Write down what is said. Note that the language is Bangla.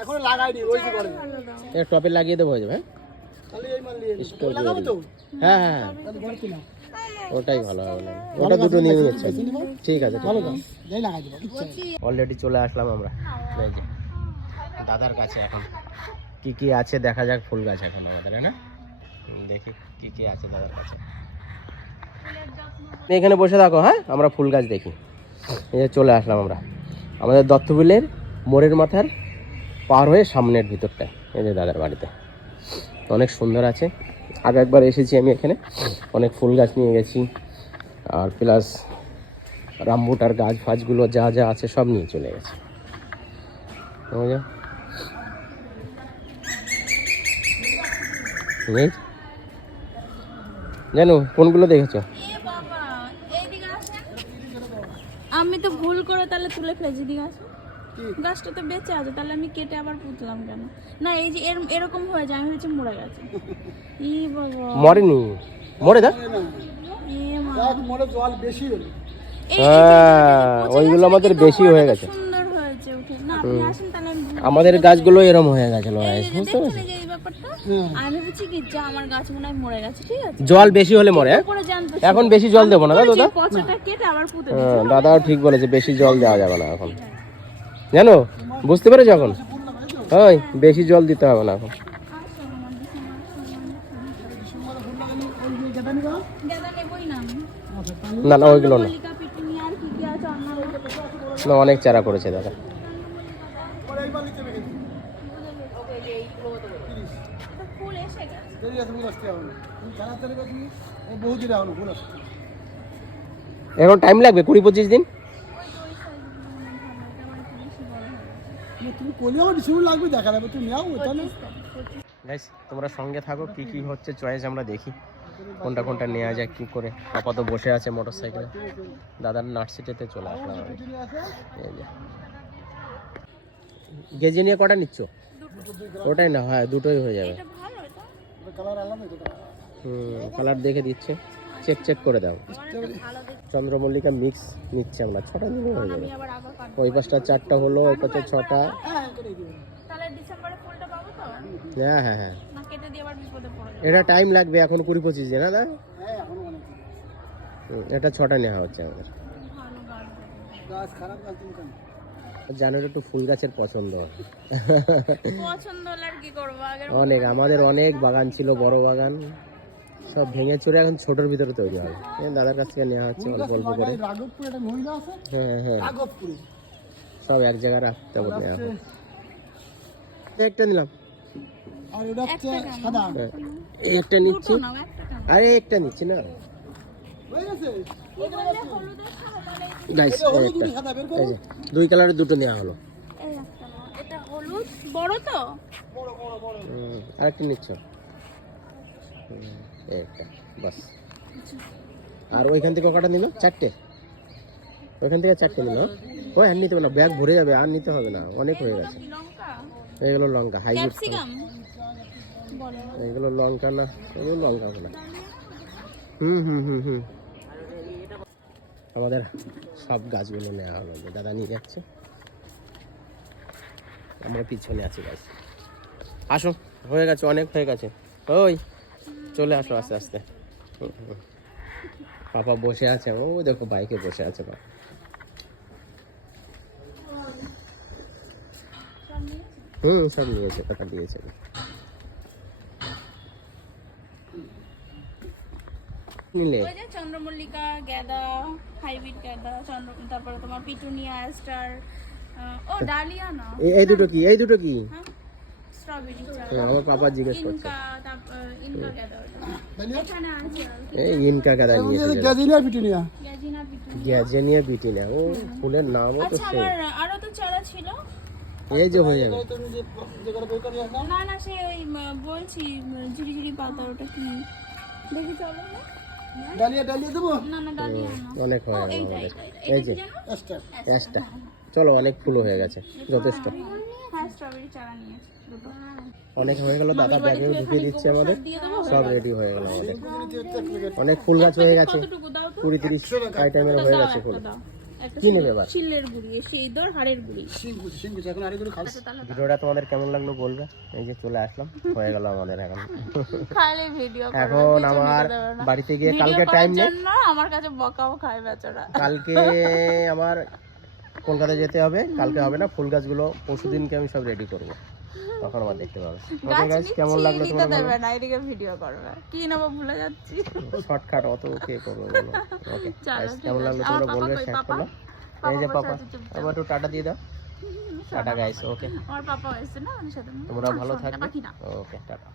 এখনও লাগাইনি করে টপে লাগিয়ে দেবো হয়ে যাবে হ্যাঁ? তাহলে এই মাল নিয়ে স্টোর লাগাবো তো? হ্যাঁ হ্যাঁ হ্যাঁ। তাহলে ঘরে কিনা ওটাই ভালো হবে। ওটা দুটো নিয়ে নিচ্ছে। ঠিক আছে ভালো যাই লাগাই দেবো অলরেডি চলে আসলাম আমরা। এই যে দাদার কাছে এখন। কি কি আছে দেখা যাক ফুল গাছ এখন আমাদের না? দেখি কি কি আছে দাদার কাছে। তুমি এখানে বসে থাকো হ্যাঁ? আমরা ফুল গাছ দেখি। এই যে চলে আসলাম আমরা। আমাদের দত্তবিলের মোড়ের মাথার পার হয়ে সামনের ভিতরটায় এই যে দাদার বাড়িতে। অনেক সুন্দর আছে। আগে একবার এসেছি আমি এখানে। অনেক ফুল গাছ নিয়ে গেছি। আর প্লাস রামবুটার গাছ ফাছগুলো যা যা আছে সব নিয়ে চলে গেছে? জানো, কোনগুলো দেখেছ? আমি তো ভুল করে তাহলে তুলে ফেলেছি, দিকে গাছটা তো বেঁচে আছে তাহলে আমি কেটে আবার পুঁতলাম কেন? না এই যে এরকম হয়ে যায় আমি হচ্ছে মরে গেছে। ই বাবা। মরেনি? মরে দা এ মা। দেখ মনে জল বেশি হলো। এই- এই যে হ্যাঁ ওইগুলো আমাদের বেশি হয়ে গেছে। আমাদের গাছগুলো এরম হয়ে গেছিল মরে জল বেশি হলে মরে এখন বেশি জল দেবো না দাদা দাদা? পচাটা কেটে আবার পুঁতে হ্যাঁ দাদাও ঠিক বলেছে বেশি জল দেওয়া যাবে না এখন। জানো? বুঝতে পেরেছ এখন? ওই, বেশি জল দিতে হবে না এখন। না না, ওইগুলো না। না, অনেক চারা করেছে দাদা পরে টাইম লাগবে কুড়ি পঁচিশ কিন্তু ফুল এসে গেছে দেরি আছে ফুল আসতে হবে না তুমি জানা চলে গেছি ও বহু দিন এখনও ফুল আসছে এখন টাইম লাগবে কুড়ি পঁচিশ দিন তুমি করলে আমার বেশি লাগবে দেখা যাবে। তুমি নাও ওটা না গাইস তোমরা সঙ্গে থাকো কি কি হচ্ছে চয়েস আমরা দেখি। কোনটা কোনটা নেওয়া যায় কি করে। আপাতত বসে আছে মোটর সাইকেলে দাদার নার্সিটিতে চলে আসলাম গেজি নিয়ে কটা নিচ্ছ? ওটাই না হ্যাঁ দুটোই হয়ে যাবে। এটা ভালো এটা কালার আলাদা এটা হুম কালার দেখে দিচ্ছে। চেক চেক করে দাও। চন্দ্রমল্লিকা মিক্স নিচ্ছে আমরা। ছটা নিলে হয়ে যাবে ওই পাশটা চারটা হলো ওই পাশে ছটা। হ্যাঁ হ্যাঁ হ্যাঁ। এটা টাইম লাগবে এখন কুড়ি পঁচিশ দিন না হ্যাঁ এটা ছটা নেওয়া হচ্ছে আমাদের। জানোর একটু ফুল গাছের পছন্দ। অনেক আমাদের অনেক বাগান ছিল বড় বাগান। সব ভেঙে চুরে এখন ছোটোর ভিতরে তৈরি এই দাদার কাছ থেকে নেওয়া হচ্ছে অল্প অল্প করে। হ্যাঁ হ্যাঁ। সব এক জায়গায় রাখতে হবে নেওয়া হবে। একটা নিলাম। হ্যাঁ এই একটা নিচ্ছি। আরে একটা নিচ্ছি না। দুই কালারের দুটো নেওয়া হলো। আরেকটা নিচ্ছ। একটা বাস। আর ওইখান থেকে কটা নিল? চারটে? ওইখান থেকে চারটে নিল? ওই আর নিতে হবে না ব্যাগ ভরে যাবে আর নিতে হবে না। অনেক হয়ে গেছে। কি লঙ্কা হাইব্রিড ক্যাপসিকাম? এইগুলো লঙ্কা না এগুলো লঙ্কা না। হুম হুম হুম হুম। আমাদের সব গাছগুলো নেওয়া হলো দাদা নিয়ে যাচ্ছে। আমরা পিছনে আছি গাছ আসো হয়ে গেছে অনেক হয়ে গেছে। ওই। চলে আসো আস্তে আস্তে। পাপা বসে আছে ও দেখো বাইকে বসে আছে বাবা। হুম সব নিয়েছে টাকা দিয়েছে। নিলে ওই যে চন্দ্রমল্লিকা গাঁদা হাইব্রিড গাঁদা চন্দ্র তারপরে তোমার পিটুনিয়া স্টার ও ডালিয়া না? এই- এই দুটো কি? এই দুটো কি? হ্যাঁ। স্ট্রবেরি হ্যাঁ, আমার পাপা জিজ্ঞেস করছে। ইনকা। এখানে আছে এই ইনকা গাদা নিয়েছে গেজিনিয়া পিটুনিয়া। গ্যাজেনিয়া বিটিনা ও ফুলের নামও তো আচ্ছা সেই। আরও তো চারা ছিল। এই যে হয়ে যাবে তুমি যে যেগুলো বের করে আসো না না সে ওই বলছি উম, ঝিরি ঝিরি পাতা ওটা কি? দেখি চলো না। ডালিয়া ডালিয়া দেবো? না না ডালিয়া অনেক হয়ে গেল এই যে চলো অনেক ফুল হয়ে গেছে। যথেষ্ট। হ্যাঁ। স্ট্রবেরি চারা নিয়েছি দুটো। অনেক হয়ে গেল দাদা ব্যাগেও ঢুকিয়ে দিচ্ছে আমাদের। সব রেডি হয়ে গেল আমাদের। অনেক ফুল গাছ হয়ে গেছে। কুড়ি তিরিশ আইটেমের হয়ে গেছে ফুল। কি নেবে এবার? গুড়ি সেই দর হাড়ের গুড়ি। আচ্ছা ভিডিওটা তোমাদের কেমন লাগল বলবে? এই যে চলে আসলাম হয়ে গেল আমাদের এখন। খালি ভিডিও এখন আমার বাড়িতে গিয়ে কালকে টাইম নেই। আমার কাছে বকাও খায় বেচারা। কালকে আমার কলকাতা যেতে হবে কালকে হবে না ফুল গাছগুলো পরশু দিনকে আমি সব রেডি করব। তখন আবার দেখতে পাবে। গাছ কেমন লাগল নিতে তোমার দেবে না এদিকে ভিডিও করবে কি নেব ভুলে যাচ্ছি। শর্টকাট অত কে করবে বলো? ওকে কেমন লাগল তোমরা বলবে শেয়ার এই যে পাপা আবার একটু টাটা দিয়ে দাও। টাটা গাইস ওকে আমার পাপা এসছে না সাথে। তোমরা ভালো থাকবে। Okay tata.